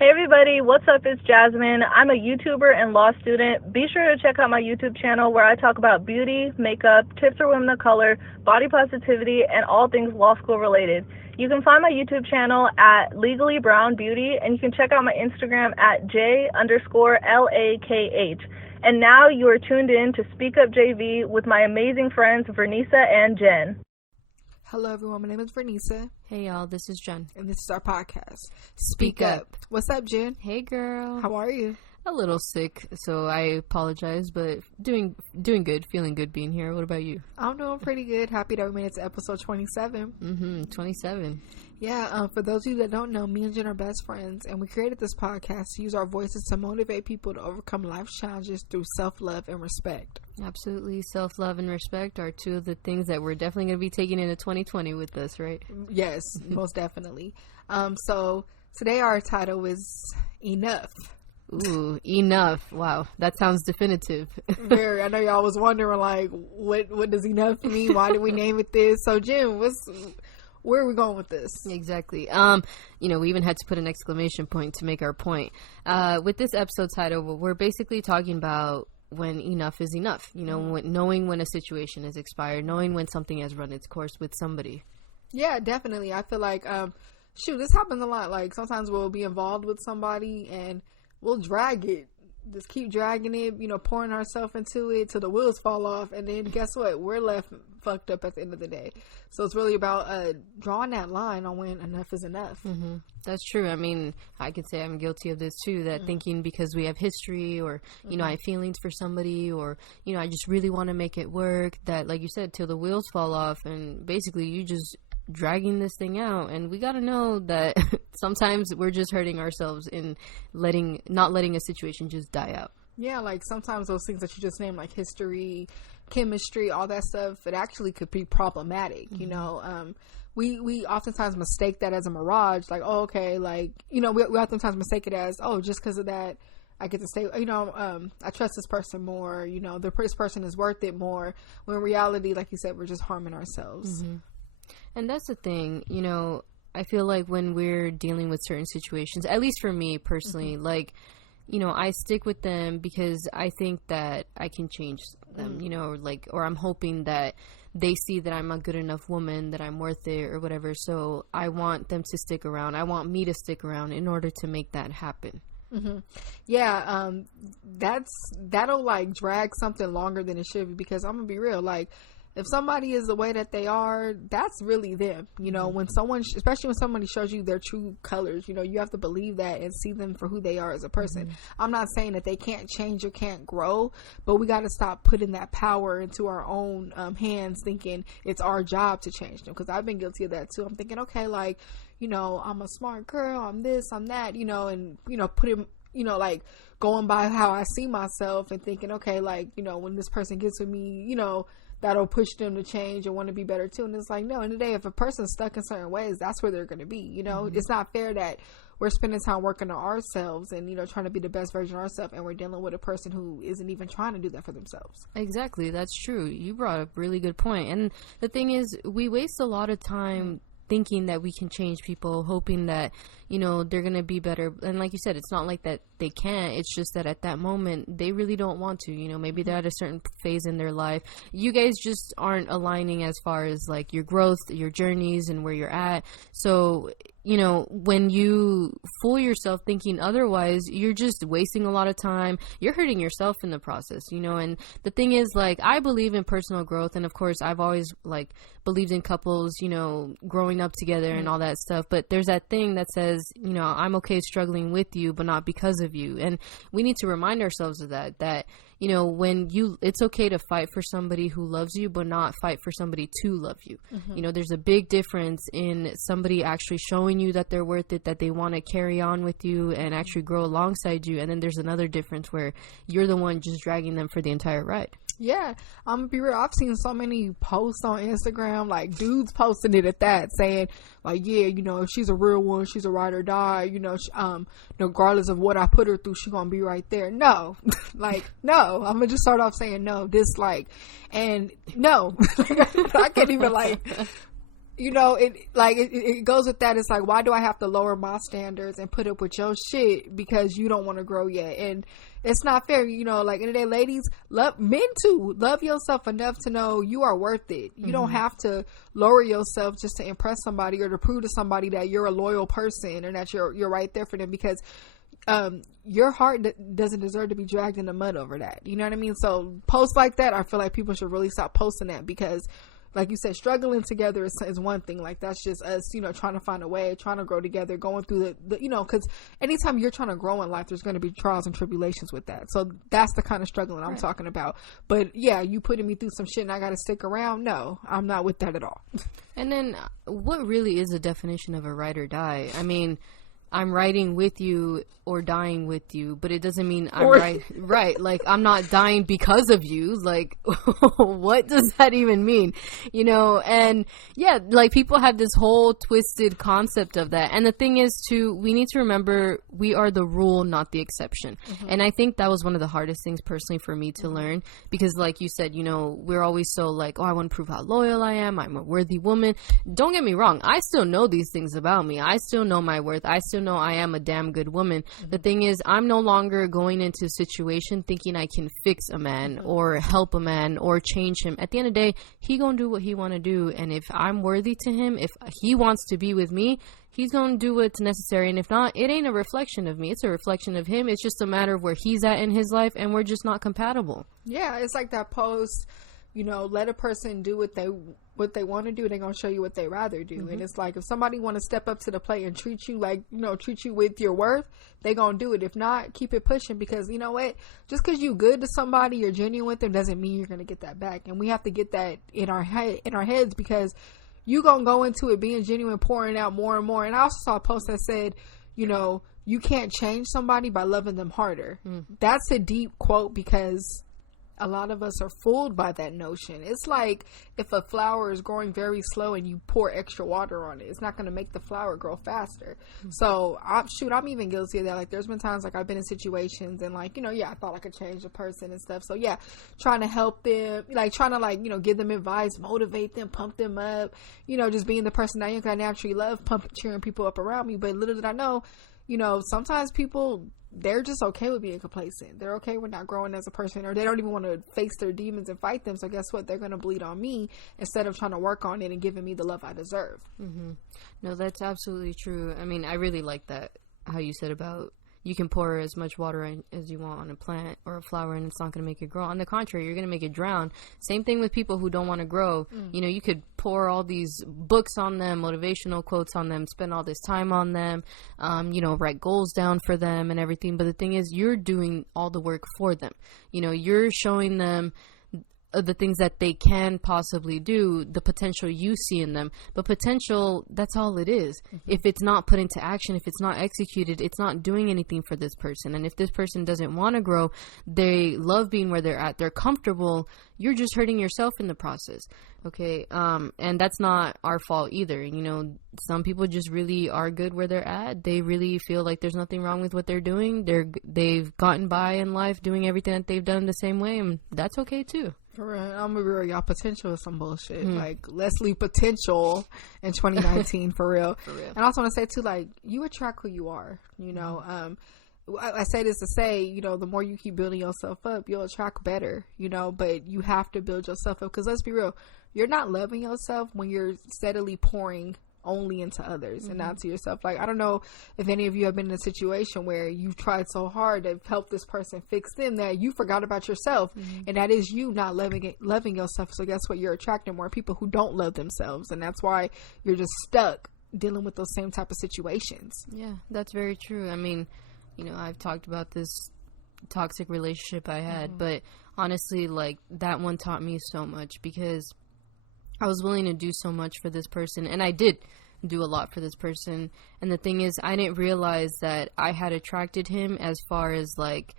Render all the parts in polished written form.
Hey everybody, what's up? It's Jasmine. I'm a YouTuber and law student. Be sure to check out my YouTube channel where I talk about beauty, makeup, tips for women of color, body positivity, and all things law school related. You can find my YouTube channel at Legally Brown Beauty, and you can check out my Instagram at J_LAKH. And now you are tuned in to SpeakUp JV with my amazing friends Vernisa and Jen. Hello everyone, my name is Vernisa. Hey y'all, this is Jen. And this is our podcast, Speak Up. What's up, Jen? Hey girl. How are you? A little sick, so I apologize, but doing good, feeling good being here. What about you? I'm doing pretty good. Happy that we made it to episode 27. 27. Yeah, for those of you that don't know, me and Jen are best friends, and we created this podcast to use our voices to motivate people to overcome life's challenges through self-love and respect. Absolutely. Self-love and respect are two of the things that we're definitely going to be taking into 2020 with us, right? Yes, most definitely. So today our title is Enough. Ooh, enough. Wow, that sounds definitive. Very. I know y'all was wondering, like, what does enough mean? Why did we name it this? So, Jen, where are we going with this? Exactly. We even had to put an exclamation point to make our point. With this episode title, we're basically talking about when enough is enough. Knowing when a situation is expired, knowing when something has run its course with somebody. Yeah, definitely. I feel like, this happens a lot. Like, sometimes we'll be involved with somebody and we'll drag it. Just keep dragging it, pouring ourselves into it till the wheels fall off. And then guess what? We're left fucked up at the end of the day. So it's really about drawing that line on when enough is enough. Mm-hmm. That's true. I mean, I could say I'm guilty of this too, that thinking because we have history or, I have feelings for somebody or, I just really want to make it work, that, like you said, till the wheels fall off and basically you just dragging this thing out. And we got to know that sometimes we're just hurting ourselves in not letting a situation just die out. Yeah, like sometimes those things that you just named, like history, chemistry, all that stuff, it actually could be problematic. We oftentimes mistake that as a mirage, like, oh, okay, like, we oftentimes mistake it as, oh, just because of that I get to stay, I trust this person more, this person is worth it more, when in reality, like you said, we're just harming ourselves. And that's the thing, I feel like when we're dealing with certain situations, at least for me personally, like, I stick with them because I think that I can change them, or I'm hoping that they see that I'm a good enough woman, that I'm worth it or whatever. So I want them to stick around. I want me to stick around in order to make that happen. Yeah, that'll like drag something longer than it should be, because I'm gonna be real, like, if somebody is the way that they are, that's really them. When someone, especially when somebody shows you their true colors, you have to believe that and see them for who they are as a person. I'm not saying that they can't change or can't grow, but we got to stop putting that power into our own hands, thinking it's our job to change them. Because I've been guilty of that too. I'm thinking, okay, like, I'm a smart girl, I'm this, I'm that, and, putting, like going by how I see myself and thinking, okay, like, when this person gets with me, that'll push them to change and want to be better too. And it's like, no, in the day, if a person's stuck in certain ways, that's where they're going to be. It's not fair that we're spending time working on ourselves and, trying to be the best version of ourselves, and we're dealing with a person who isn't even trying to do that for themselves. Exactly. That's true. You brought up a really good point. And the thing is, we waste a lot of time thinking that we can change people, hoping that, they're going to be better. And like you said, it's not like that they can't. It's just that at that moment, they really don't want to. Maybe they're at a certain phase in their life. You guys just aren't aligning as far as, like, your growth, your journeys, and where you're at. So, when you fool yourself thinking otherwise, you're just wasting a lot of time. You're hurting yourself in the process, and the thing is, like, I believe in personal growth. And of course, I've always, like, believed in couples, growing up together and all that stuff. But there's that thing that says, I'm okay struggling with you, but not because of you. And we need to remind ourselves of that, it's okay to fight for somebody who loves you, but not fight for somebody to love you. There's a big difference in somebody actually showing you that they're worth it, that they want to carry on with you and actually grow alongside you. And then there's another difference where you're the one just dragging them for the entire ride. Yeah, I'm gonna be real. I've seen so many posts on Instagram, like dudes posting it at that, saying like, yeah, if she's a real one, she's a ride or die, regardless of what I put her through, she's gonna be right there. No, like, no, I'm gonna just start off saying no, dislike, and no, I can't even, like, you know, it goes with that. It's like, why do I have to lower my standards and put up with your shit because you don't want to grow yet? And it's not fair, you know. Like, in the day, ladies, men too, love yourself enough to know you are worth it. You don't have to lower yourself just to impress somebody or to prove to somebody that you're a loyal person and that you're right there for them, because your heart doesn't deserve to be dragged in the mud over that. You know what I mean? So posts like that, I feel like people should really stop posting that, because like you said, struggling together is one thing. Like, that's just us, you know, trying to find a way, trying to grow together, going through the you know, because anytime you're trying to grow in life, there's going to be trials and tribulations with that. So that's the kind of struggling I'm talking about. But yeah, you putting me through some shit and I got to stick around. No, I'm not with that at all. And then what really is the definition of a ride or die? I mean, I'm riding with you or dying with you, but it doesn't mean I'm right. Like, I'm not dying because of you. Like, what does that even mean? You know, and yeah, like, people have this whole twisted concept of that. And the thing is, too, we need to remember we are the rule, not the exception. And I think that was one of the hardest things personally for me to learn, because like you said, you know, we're always so like, oh, I want to prove how loyal I am. I'm a worthy woman. Don't get me wrong. I still know these things about me. I still know my worth. I still know I am a damn good woman. The thing is, I'm no longer going into a situation thinking I can fix a man or help a man or change him. At the end of the day, he gonna do what he want to do, and if I'm worthy to him, if he wants to be with me, he's gonna do what's necessary. And if not, it ain't a reflection of me, it's a reflection of him. It's just a matter of where he's at in his life, and we're just not compatible. Yeah, it's like that post, you know, let a person do what they want to do, they're going to show you what they rather do. And it's like, if somebody want to step up to the plate and treat you like, you know, treat you with your worth, they going to do it. If not, keep it pushing, because you know what, just because you good to somebody, you're genuine with them, doesn't mean you're going to get that back. And we have to get that in our heads, because you going to go into it being genuine, pouring out more and more. And I also saw a post that said, you know, you can't change somebody by loving them harder. That's a deep quote, because a lot of us are fooled by that notion. It's like, if a flower is growing very slow and you pour extra water on it, it's not going to make the flower grow faster. So I'm even guilty of that. Like, there's been times, like, I've been in situations and, like, you know, I thought I could change the person and stuff. So yeah, trying to help them, like, trying to, like, you know, give them advice, motivate them, pump them up, you know, just being the person I naturally love, cheering people up around me. But little did I know, you know, sometimes people, they're just okay with being complacent. They're okay with not growing as a person, or they don't even want to face their demons and fight them. So guess what? They're going to bleed on me instead of trying to work on it and giving me the love I deserve. No, that's absolutely true. I mean, I really like that, how you said about you can pour as much water as you want on a plant or a flower, and it's not going to make it grow. On the contrary, you're going to make it drown. Same thing with people who don't want to grow. You know, you could pour all these books on them, motivational quotes on them, spend all this time on them, you know, write goals down for them and everything. But the thing is, you're doing all the work for them. You know, you're showing them the things that they can possibly do, the potential you see in them. But potential, that's all it is. If it's not put into action, if it's not executed, it's not doing anything for this person. And if this person doesn't want to grow, they love being where they're at, they're comfortable, you're just hurting yourself in the process. Okay. And that's not our fault either. You know, some people just really are good where they're at. They really feel like there's nothing wrong with what they're doing. They've gotten by in life doing everything that they've done the same way, and that's okay too. For real. I'm gonna be real, y'all. Potential is some bullshit. Like, let's leave potential in 2019 for real. For real. And I also want to say too, like, you attract who you are. You know, I say this to say, you know, the more you keep building yourself up, you'll attract better. You know, but you have to build yourself up, because let's be real, you're not loving yourself when you're steadily pouring only into others and not to yourself. Like, I don't know if any of you have been in a situation where you've tried so hard to help this person fix them that you forgot about yourself, and that is you not loving yourself. So guess what? You're attracting more people who don't love themselves, and that's why you're just stuck dealing with those same type of situations. Yeah, that's very true. I mean, you know, I've talked about this toxic relationship I had, but honestly, like, that one taught me so much, because I was willing to do so much for this person, and I did do a lot for this person. And the thing is, I didn't realize that I had attracted him, as far as, like,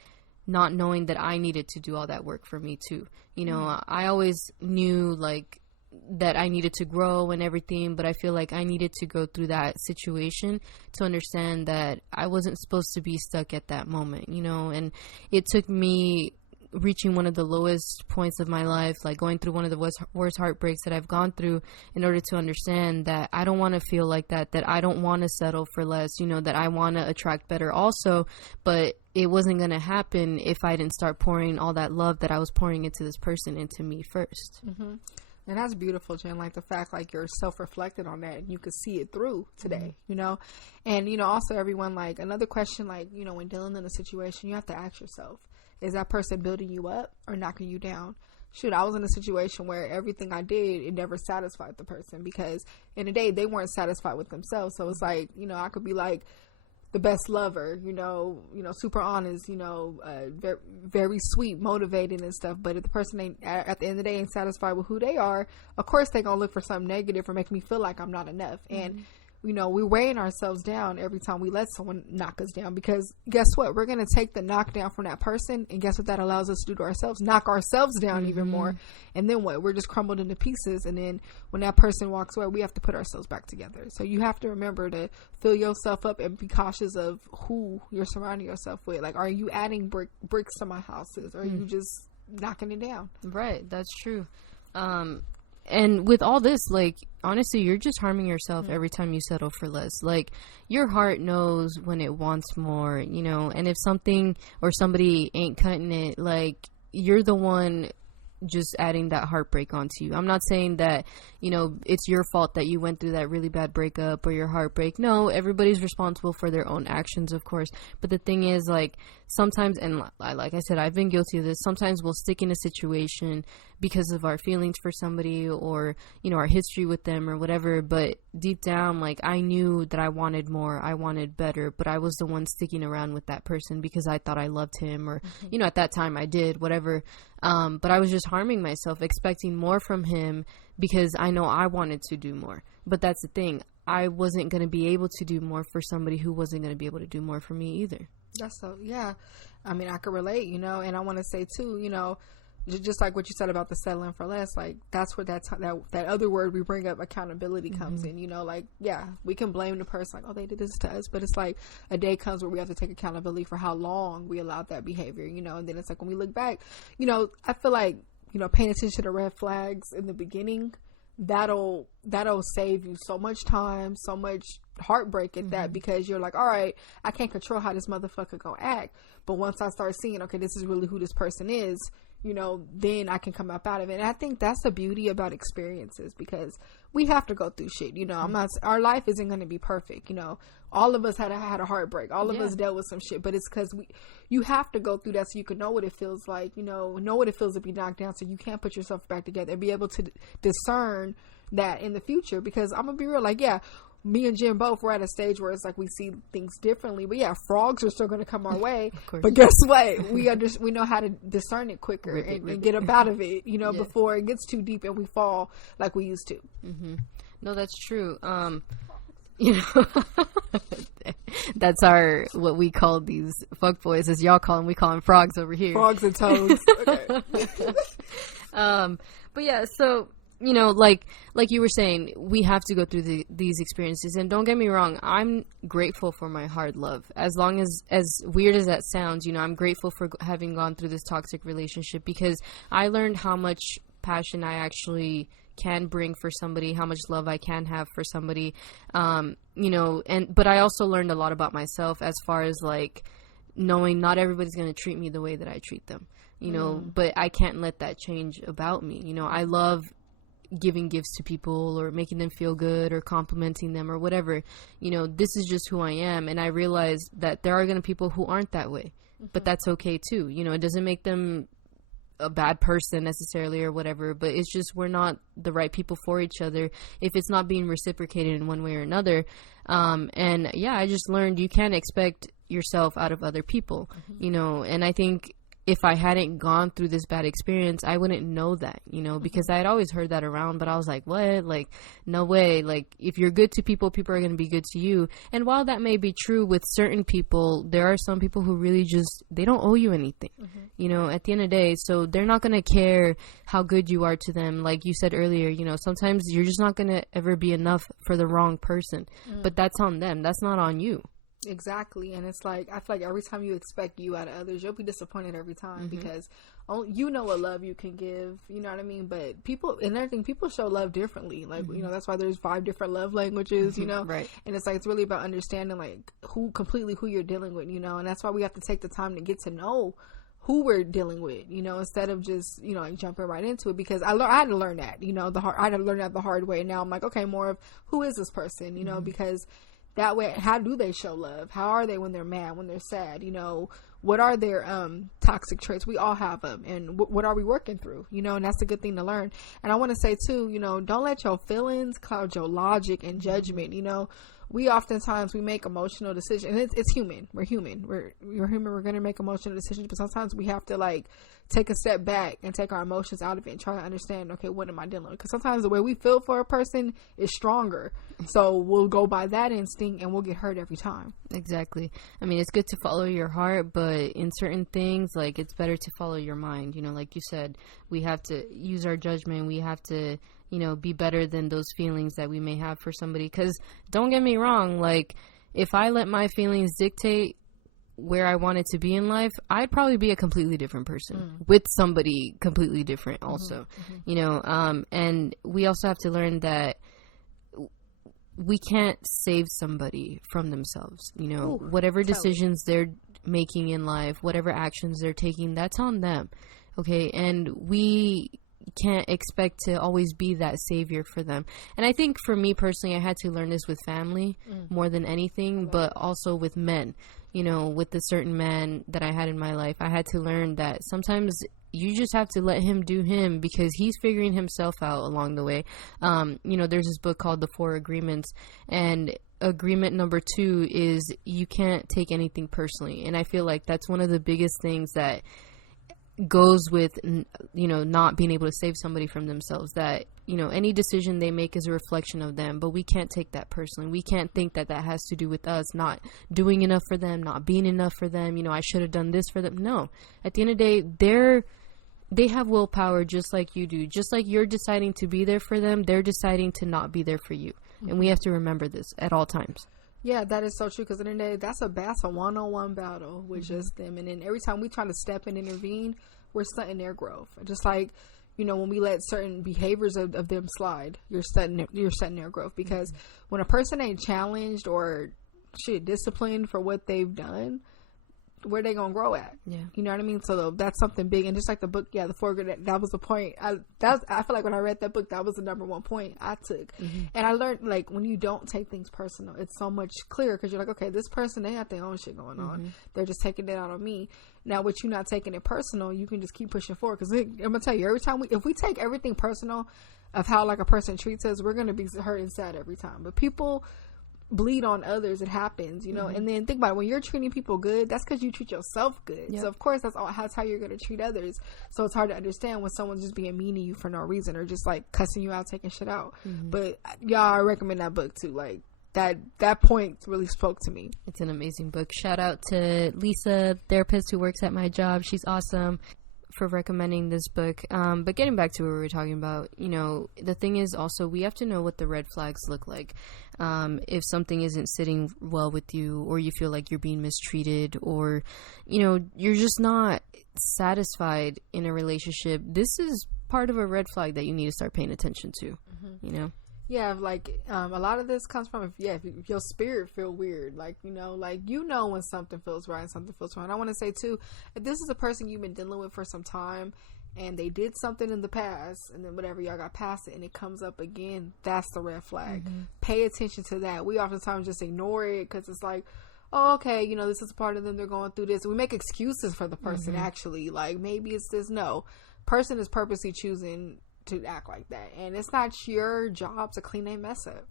not knowing that I needed to do all that work for me too. You know, I always knew, like, that I needed to grow and everything, but I feel like I needed to go through that situation to understand that I wasn't supposed to be stuck at that moment, you know. And it took me reaching one of the lowest points of my life, like going through one of the worst heartbreaks that I've gone through, in order to understand that I don't want to feel like that I don't want to settle for less, you know, that I want to attract better also, but it wasn't going to happen if I didn't start pouring all that love that I was pouring into this person, into me first. Mm-hmm. And that's beautiful, Jen. Like the fact, like you're self-reflected on that and you could see it through today, you know? And, you know, also everyone, like another question, like, you know, when dealing in a situation, you have to ask yourself, is that person building you up or knocking you down? Shoot, I was in a situation where everything I did, it never satisfied the person, because in the day they weren't satisfied with themselves. So it's like, you know, I could be like the best lover, you know, super honest, you know, very, very sweet, motivated and stuff. But if the person ain't, at the end of the day, ain't satisfied with who they are, of course they gonna look for something negative or make me feel like I'm not enough. And you know, we're weighing ourselves down every time we let someone knock us down, because guess what? We're going to take the knockdown from that person, and guess what that allows us to do to ourselves? Knock ourselves down even more. And then what? We're just crumbled into pieces. And then when that person walks away, we have to put ourselves back together. So you have to remember to fill yourself up and be cautious of who you're surrounding yourself with. Like, are you adding bricks to my houses, or are you just knocking it down? Right. That's true. And with all this, like, honestly, you're just harming yourself every time you settle for less. Like, your heart knows when it wants more, you know, and if something or somebody ain't cutting it, like, you're the one just adding that heartbreak onto you. I'm not saying that, you know, it's your fault that you went through that really bad breakup or your heartbreak. No, everybody's responsible for their own actions, of course. But the thing is, like, sometimes, and like I said, I've been guilty of this, sometimes we'll stick in a situation because of our feelings for somebody, or, you know, our history with them or whatever. But deep down, like, I knew that I wanted more, I wanted better, but I was the one sticking around with that person because I thought I loved him, or, you know, at that time I did, whatever. But I was just harming myself, expecting more from him because I know I wanted to do more. But that's the thing. I wasn't going to be able to do more for somebody who wasn't going to be able to do more for me either. That's so, yeah. I mean, I could relate, you know, and I want to say too, you know, just like what you said about the settling for less, like that's where that other word we bring up, accountability, comes in, you know, like, yeah, we can blame the person, like, oh, they did this to us, but it's like a day comes where we have to take accountability for how long we allowed that behavior, you know. And then it's like when we look back, you know, I feel like, you know, paying attention to the red flags in the beginning, that'll save you so much time, so much heartbreak at that, because you're like, all right, I can't control how this motherfucker gonna act, but once I start seeing, okay, this is really who this person is, you know, then I can come up out of it. And I think that's the beauty about experiences, because we have to go through shit, you know. Our life isn't going to be perfect, you know. All of us had a heartbreak, all of us dealt with some shit, but it's because you have to go through that so you can know what it feels like, you know what it feels to be knocked down, so you can put yourself back together and be able to discern that in the future. Because I'm gonna be real, like, yeah, me and Jim both were at a stage where it's like we see things differently, but yeah, frogs are still going to come our way. But guess what? We know how to discern it quicker and get up out of it, you know, before it gets too deep and we fall like we used to. No, that's true. You know, that's what we call these fuckboys, as y'all call them. We call them frogs over here. Frogs and toads. Okay. But yeah, so, you know, like you were saying, we have to go through these experiences. And don't get me wrong, I'm grateful for my hard love. As weird as that sounds, you know, I'm grateful for having gone through this toxic relationship, because I learned how much passion I actually can bring for somebody, how much love I can have for somebody, you know, but I also learned a lot about myself, as far as, like, knowing not everybody's going to treat me the way that I treat them, you know, but I can't let that change about me. You know, I love giving gifts to people, or making them feel good, or complimenting them, or whatever. You know, this is just who I am. And I realize that there are going to be people who aren't that way, but that's okay too. You know, it doesn't make them a bad person necessarily or whatever, but it's just, we're not the right people for each other if it's not being reciprocated in one way or another. And yeah, I just learned you can't expect yourself out of other people, you know. And I think if I hadn't gone through this bad experience, I wouldn't know that, you know, because I had always heard that around, but I was like, what? Like, no way. Like, if you're good to people, people are going to be good to you. And while that may be true with certain people, there are some people who really just, they don't owe you anything, you know, at the end of the day. So they're not going to care how good you are to them. Like you said earlier, you know, sometimes you're just not going to ever be enough for the wrong person, but that's on them. That's not on you. Exactly. And it's like, I feel like every time you expect you out of others, you'll be disappointed every time, because you know what love you can give, you know what I mean? But people, and everything, people show love differently. Like, you know, that's why there's 5 different love languages, you know? Right. And it's like, it's really about understanding, like, who you're dealing with, you know? And that's why we have to take the time to get to know who we're dealing with, you know, instead of just, you know, like jumping right into it, because I had to learn that, you know, I had to learn that the hard way. And now I'm like, okay, more of who is this person, you know, because that way, how do they show love? How are they when they're mad, when they're sad? You know, what are their toxic traits? We all have them. And what are we working through? You know, and that's a good thing to learn. And I want to say, too, you know, don't let your feelings cloud your logic and judgment. You know, we oftentimes, we make emotional decisions. And it's human. We're human. We're human. We're going to make emotional decisions. But sometimes we have to, like, take a step back and take our emotions out of it and try to understand, okay, what am I dealing with? Because sometimes the way we feel for a person is stronger. So we'll go by that instinct and we'll get hurt every time. Exactly. I mean, it's good to follow your heart, but in certain things, like, it's better to follow your mind. You know, like you said, we have to use our judgment. We have to, you know, be better than those feelings that we may have for somebody. Because don't get me wrong, like, if I let my feelings dictate where I wanted to be in life, I'd probably be a completely different person with somebody completely different also, you know, and we also have to learn that we can't save somebody from themselves, you know. Whatever decisions they're making in life, whatever actions they're taking, that's on them. Okay. And we can't expect to always be that savior for them. And I think for me personally, I had to learn this with family more than anything, but also with men. You know, with the certain man that I had in my life, I had to learn that sometimes you just have to let him do him, because he's figuring himself out along the way. You know, there's this book called The 4 Agreements, and agreement number 2 is you can't take anything personally. And I feel like that's one of the biggest things that goes with, you know, not being able to save somebody from themselves, that, you know, any decision they make is a reflection of them, but we can't take that personally. We can't think that that has to do with us not doing enough for them, not being enough for them. You know, I should have done this for them. No, at the end of the day, they have willpower just like you do. Just like you're deciding to be there for them, they're deciding to not be there for you. And we have to remember this at all times. Yeah, that is so true, because at the end of the day, that's a one-on-one battle with just them. And then every time we try to step and intervene, we're stunting their growth. Just like, you know, when we let certain behaviors of them slide, you're stunting their growth. Because when a person ain't challenged or disciplined for what they've done, where they gonna grow at? Yeah, you know what I mean. So that's something big. And just like the book, the 4 that was the point. I feel like when I read that book, that was the number one point I took. And I learned, like, when you don't take things personal, it's so much clearer, because you're like, okay, this person, they got their own shit going on. They're just taking it out on me. Now, with you not taking it personal, you can just keep pushing forward. Because I'm gonna tell you, every time if we take everything personal of how, like, a person treats us, we're gonna be hurt and sad every time. But people bleed on others. It happens, you know. And then think about it, when you're treating people good, that's because you treat yourself good. So of course that's how you're going to treat others. So it's hard to understand when someone's just being mean to you for no reason, or just like cussing you out, taking shit out. But I recommend that book too. Like that point really spoke to me. It's an amazing book. Shout out to Lisa, therapist who works at my job. She's awesome, for recommending this book. But getting back to what we were talking about, you know, the thing is also we have to know what the red flags look like. If something isn't sitting well with you, or you feel like you're being mistreated, or, you know, you're just not satisfied in a relationship, this is part of a red flag that you need to start paying attention to, you know? Yeah, like, a lot of this comes from, if your spirit feel weird, like, you know when something feels right and something feels wrong. I want to say, too, if this is a person you've been dealing with for some time, and they did something in the past, and then whatever, y'all got past it, and it comes up again, that's the red flag. Pay attention to that. We oftentimes just ignore it, because it's like, oh, okay, you know, this is part of them, they're going through this. We make excuses for the person, actually. Like, maybe it's this. No. Person is purposely choosing to act like that, and it's not your job to clean a mess up.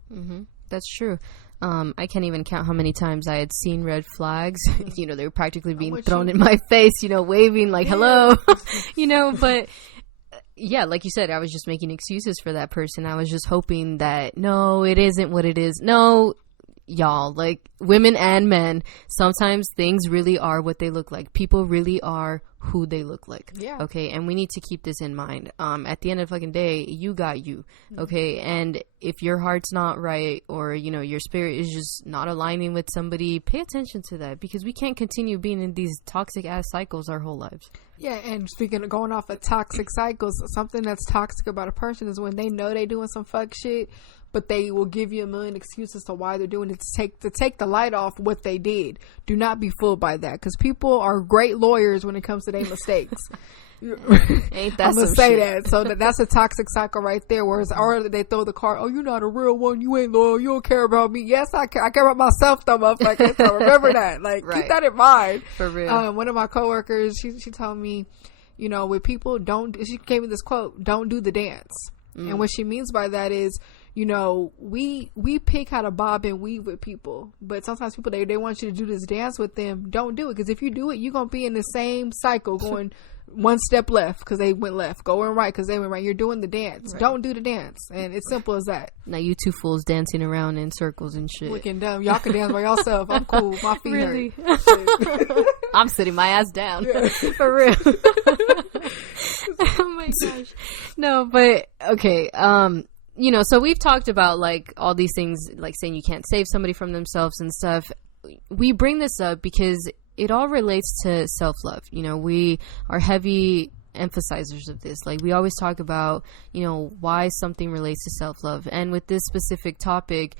That's true. I can't even count how many times I had seen red flags. You know, they were practically being thrown in my face, you know, waving like, hello, you know, but yeah, like you said, I was just making excuses for that person. I was just hoping that, no, it isn't what it is. No, y'all, like women and men, sometimes things really are what they look like. People really are who they look like. Yeah. Okay. And we need to keep this in mind. At the end of the fucking day, you got you. Okay. And if your heart's not right, or, you know, your spirit is just not aligning with somebody, pay attention to that, because we can't continue being in these toxic ass cycles our whole lives. Yeah, and speaking of going off of toxic cycles, something that's toxic about a person is when they know they doing some fuck shit, but they will give you a million excuses to why they're doing it, to take the light off what they did. Do not be fooled by that, because people are great lawyers when it comes to their mistakes. Ain't that I'm gonna some say shit? that. So that's a toxic cycle right there. Whereas, or they throw the card. Oh, you're not a real one. You ain't loyal. You don't care about me. Yes, I care. I care about myself, though, motherfucker. So remember that. Like, Right. keep that in mind. For real. One of my coworkers, she told me, you know, with people, she gave me this quote: "Don't do the dance." And what she means by that is, you know, we pick how to bob and weave with people, but sometimes people, they want you to do this dance with them. Don't do it, because if you do it, you're gonna be in the same cycle, going one step left because they went left, going right because they went right. You're doing the dance. Right. Don't do the dance, and it's simple as that. Now you two fools dancing around in circles and shit. Wicked dumb. Y'all can dance by yourself. I'm cool. My feet really hurt. I'm sitting my ass down. Yeah. For real. Oh my gosh. No, but okay. You know, so we've talked about like all these things, like saying you can't save somebody from themselves and stuff. We bring this up because it all relates to self-love. You know, we are heavy emphasizers of this. Like, we always talk about, you know, why something relates to self-love. And with this specific topic,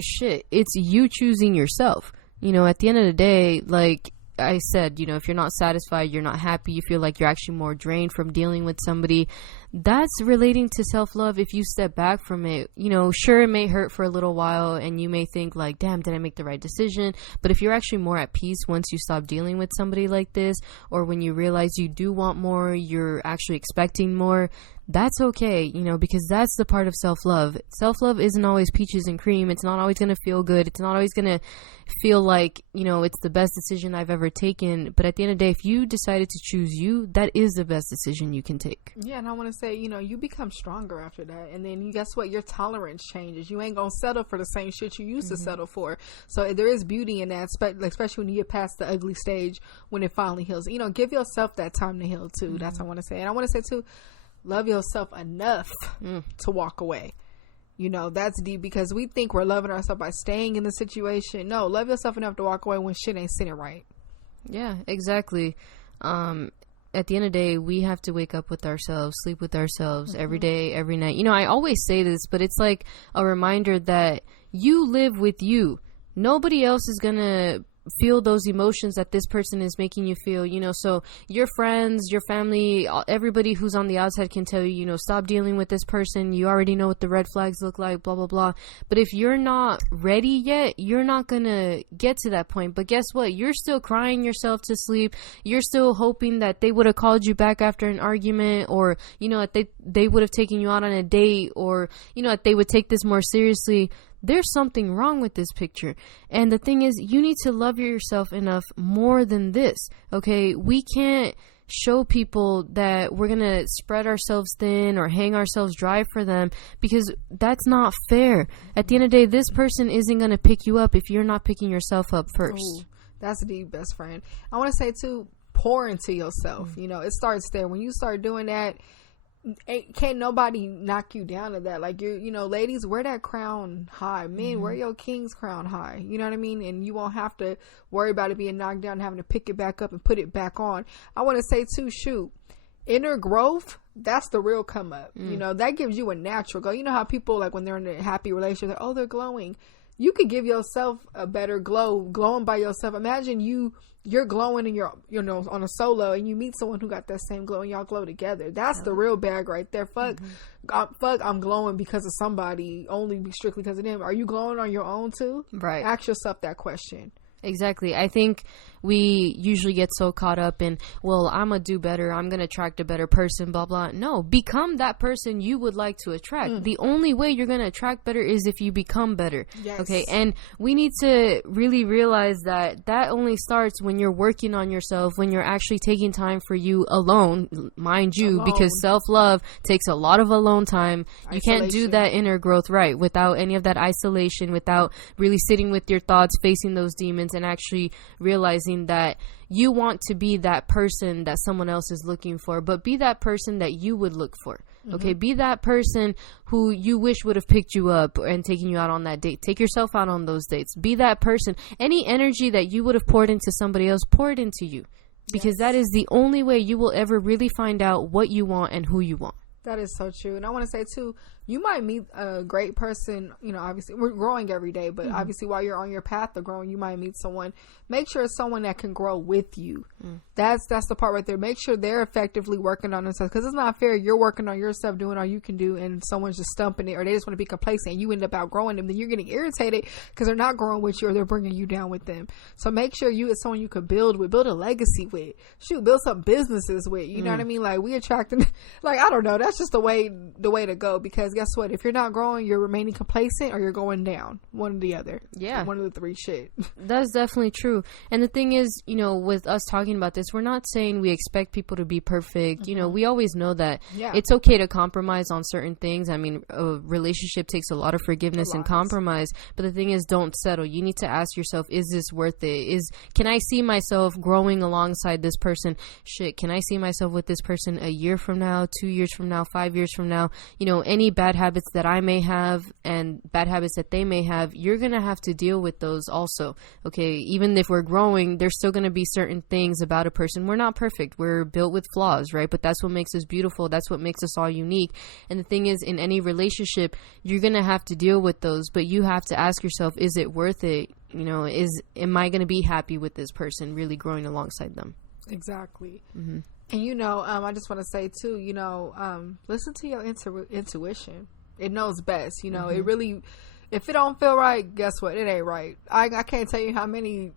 shit, it's you choosing yourself. You know, at the end of the day, like I said, you know, if you're not satisfied, you're not happy, you feel like you're actually more drained from dealing with somebody, that's relating to self-love. If you step back from it, you know, sure, it may hurt for a little while and you may think like, damn, did I make the right decision? But if you're actually more at peace once you stop dealing with somebody like this, or when you realize you do want more, you're actually expecting more, that's okay, you know, because that's the part of self-love. Self-love isn't always peaches and cream. It's not always going to feel good. It's not always going to feel like, you know, it's the best decision I've ever taken. But at the end of the day, if you decided to choose you, that is the best decision you can take. Yeah, and I want to say, you know, you become stronger after that. And then guess what? Your tolerance changes. You ain't going to settle for the same shit you used to settle for. So there is beauty in that, especially when you get past the ugly stage, when it finally heals. You know, give yourself that time to heal too. That's what I want to say. And I want to say too, love yourself enough to walk away. You know, that's deep, because we think we're loving ourselves by staying in the situation. No, love yourself enough to walk away when shit ain't sitting right. Yeah, exactly. At the end of the day, we have to wake up with ourselves, sleep with ourselves every day, every night. You know, I always say this, but it's like a reminder that you live with you. Nobody else is going to feel those emotions that this person is making you feel, you know. So your friends, your family, everybody who's on the outside can tell you, you know, stop dealing with this person. You already know what the red flags look like, blah, blah, blah. But if you're not ready yet, you're not gonna get to that point. But guess what? You're still crying yourself to sleep. You're still hoping that they would have called you back after an argument, or, you know, that they would have taken you out on a date, or, you know, that they would take this more seriously. There's something wrong with this picture. And the thing is, you need to love yourself enough more than this. Okay, we can't show people that we're gonna spread ourselves thin or hang ourselves dry for them, because that's not fair. At the end of the day, this person isn't gonna pick you up if you're not picking yourself up first. Ooh, that's the best friend. I want to say too, pour into yourself. You know, it starts there. When you start doing that, can't nobody knock you down to that. Like, you know, ladies, wear that crown high. Men, wear your king's crown high. You know what I mean? And you won't have to worry about it being knocked down and having to pick it back up and put it back on. I want to say too, shoot, inner growth, that's the real come up. You know, that gives you a natural glow. You know how people, like, when they're in a happy relationship, oh, they're glowing. You could give yourself a better glow, glowing by yourself. Imagine you're glowing and you're, you know, on a solo, and you meet someone who got that same glow and y'all glow together. That's the real bag right there. Fuck, I'm glowing because of somebody, only strictly because of them. Are you glowing on your own too? Right. Ask yourself that question. Exactly. I think we usually get so caught up in, well, I'm gonna do better, I'm gonna attract a better person, blah blah. No, become that person you would like to attract. The only way you're gonna attract better is if you become better. Yes. Okay, and we need to really realize that only starts when you're working on yourself, when you're actually taking time for you alone, mind you, because self-love takes a lot of alone time. You can't do that inner growth without any of that isolation, without really sitting with your thoughts, facing those demons, and actually realizing that you want to be that person that someone else is looking for, but be that person that you would look for. Okay, be that person who you wish would have picked you up and taken you out on that date. Take yourself out on those dates. Be that person. Any energy that you would have poured into somebody else, pour it into you, because that is the only way you will ever really find out what you want and who you want. That is so true. And I want to say too, you might meet a great person, you know, obviously we're growing every day, but obviously while you're on your path of growing, you might meet someone. Make sure it's someone that can grow with you. That's the part right there. Make sure they're effectively working on themselves, because it's not fair. You're working on yourself, doing all you can do, and someone's just stumping it, or they just want to be complacent and you end up outgrowing them. Then you're getting irritated because they're not growing with you, or they're bringing you down with them. So make sure you is someone you can build with, build a legacy with, build some businesses with, you know what I mean? Like, we attracting, like, I don't know, that's just the way to go, because guess what? If you're not growing, you're remaining complacent, or you're going down. One or the other. Yeah. One of the three shit. That's definitely true. And the thing is, you know, with us talking about this, we're not saying we expect people to be perfect. You know, we always know that it's okay to compromise on certain things. I mean, a relationship takes a lot of forgiveness and compromise. But the thing is, don't settle. You need to ask yourself, is this worth it? Can I see myself growing alongside this person? Shit, can I see myself with this person a year from now, 2 years from now, 5 years from now? You know, any bad habits that I may have and bad habits that they may have, you're going to have to deal with those also. Okay, even if we're growing, there's still going to be certain things about a person. We're not perfect. We're built with flaws, right? But that's what makes us beautiful. That's what makes us all unique. And the thing is, in any relationship, you're going to have to deal with those, but you have to ask yourself, is it worth it? You know, am I going to be happy with this person, really growing alongside them? Exactly. And you know, I just want to say too, you know, listen to your intuition. It knows best. You know, it really, if it don't feel right, guess what? It ain't right. I can't tell you how many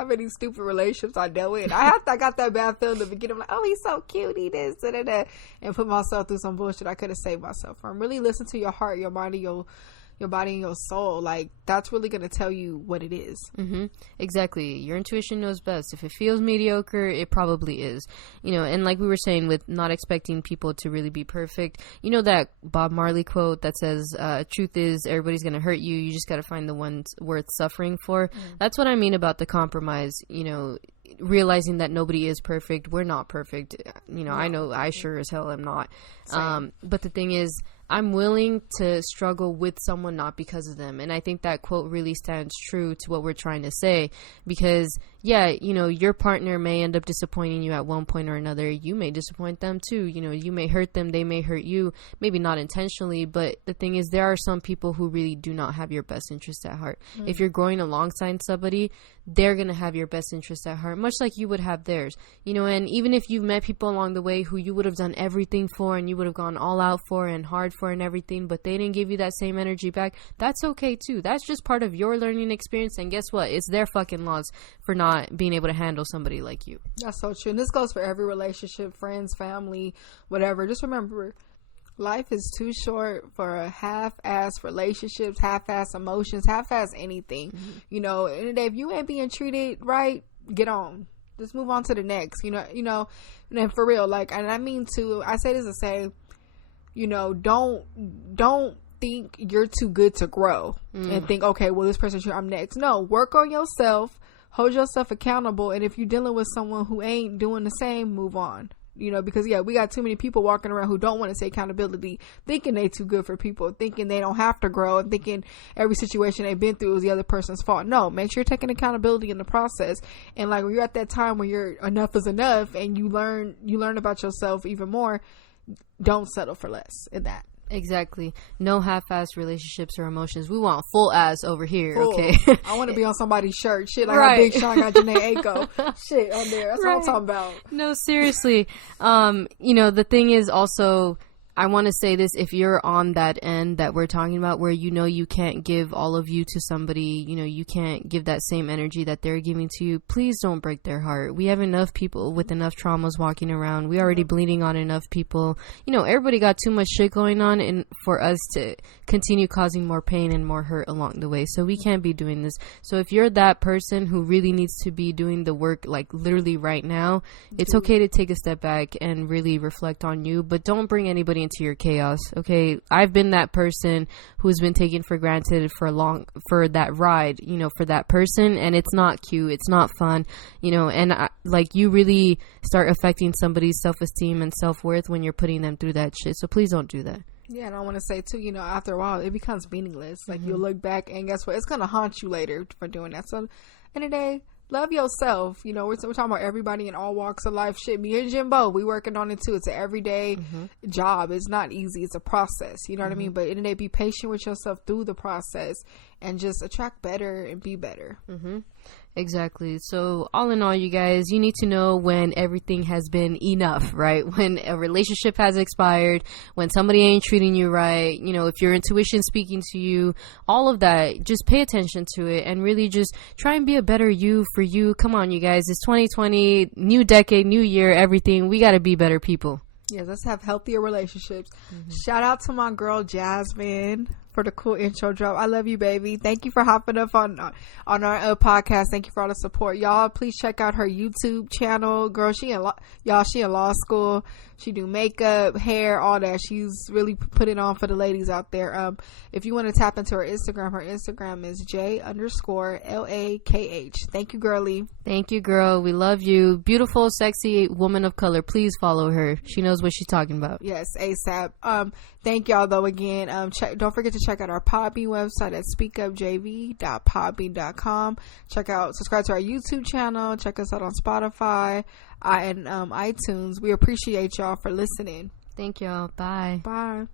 how many stupid relationships I dealt with. I got that bad feeling at the beginning. I'm like, oh, he's so cute, he this, da, and put myself through some bullshit I could have saved myself from. Really listen to your heart, your mind, your body and your soul. Like, that's really going to tell you what it is. Exactly. Your intuition knows best. If it feels mediocre, it probably is. You know, and like we were saying with not expecting people to really be perfect, you know that Bob Marley quote that says, truth is everybody's going to hurt you. You just got to find the ones worth suffering for. That's what I mean about the compromise, you know, realizing that nobody is perfect. We're not perfect. You know, I know I sure as hell am not. But the thing is, I'm willing to struggle with someone not because of them. And I think that quote really stands true to what we're trying to say, because yeah, you know, your partner may end up disappointing you at one point or another. You may disappoint them too. You know, you may hurt them. They may hurt you, maybe not intentionally. But the thing is, there are some people who really do not have your best interest at heart. If you're growing alongside somebody, they're going to have your best interest at heart, much like you would have theirs. You know, and even if you've met people along the way who you would have done everything for and you would have gone all out for and hard for and everything, but they didn't give you that same energy back, that's okay too. That's just part of your learning experience. And guess what? It's their fucking loss for not being able to handle somebody like you. That's so true. And this goes for every relationship, friends, family, whatever. Just remember, life is too short for half-ass relationships, half-ass emotions, half-ass anything. You know, and if you ain't being treated right, get on. Just move on to the next. You know, and for real, like, and I mean to, I say this to say, you know, don't think you're too good to grow and think, okay, well, this person's here, I'm next. No, work on yourself, hold yourself accountable, and if you're dealing with someone who ain't doing the same, move on. You know, because yeah, we got too many people walking around who don't want to take accountability, thinking they too good for people, thinking they don't have to grow, and thinking every situation they've been through is the other person's fault. No, make sure you're taking accountability in the process. And like, when you're at that time where you're enough is enough, and you learn about yourself even more, don't settle for less in that. Exactly. No half-ass relationships or emotions. We want full ass over here, full. Okay? I want to be on somebody's shirt. Shit, like how Big Sean got Janae Aiko. Shit on there. That's what I'm talking about. No, seriously. You know, the thing is also, I want to say this, if you're on that end that we're talking about, where you can't give all of you to somebody, you can't give that same energy that they're giving to you, please don't break their heart. We have enough people with enough traumas walking around. We already bleeding on enough people. Everybody got too much shit going on, and for us to continue causing more pain and more hurt along the way. So we can't be doing this. So if you're that person who really needs to be doing the work, like literally right now, it's okay to take a step back and really reflect on you, but don't bring anybody into your chaos. Okay, I've been that person who's been taken for granted for that ride, for that person, and it's not cute, it's not fun, and you really start affecting somebody's self-esteem and self-worth when you're putting them through that shit. So please don't do that. Yeah, and I want to say too, after a while it becomes meaningless. Like you'll look back and guess what, it's gonna haunt you later for doing that. So end of the day, love yourself. We're talking about everybody in all walks of life. Shit, me and Jimbo, we working on it too. It's an everyday job. It's not easy. It's a process. You know what I mean? But in the day, be patient with yourself through the process and just attract better and be better. Exactly. So all in all, you guys, you need to know when everything has been enough, right? When a relationship has expired, when somebody ain't treating you right, if your intuition speaking to you, all of that, just pay attention to it and really just try and be a better you for you. Come on, you guys. It's 2020, new decade, new year, everything. We got to be better people. Yes, let's have healthier relationships. Shout out to my girl Jasmine for the cool intro drop. I love you, baby. Thank you for hopping up on our podcast. Thank you for all the support, y'all. Please check out her YouTube channel. Girl, she in law school. She do makeup, hair, all that. She's really put it on for the ladies out there. If you want to tap into her Instagram is J_LAKH. Thank you, girly. Thank you, girl. We love you. Beautiful, sexy woman of color. Please follow her. She knows what she's talking about. Yes, ASAP. Thank y'all though again. Don't forget to check out our Podbean website at speakupjv.podbean.com. Subscribe to our YouTube channel. Check us out on Spotify and iTunes. We appreciate y'all for listening. Thank y'all. Bye. Bye.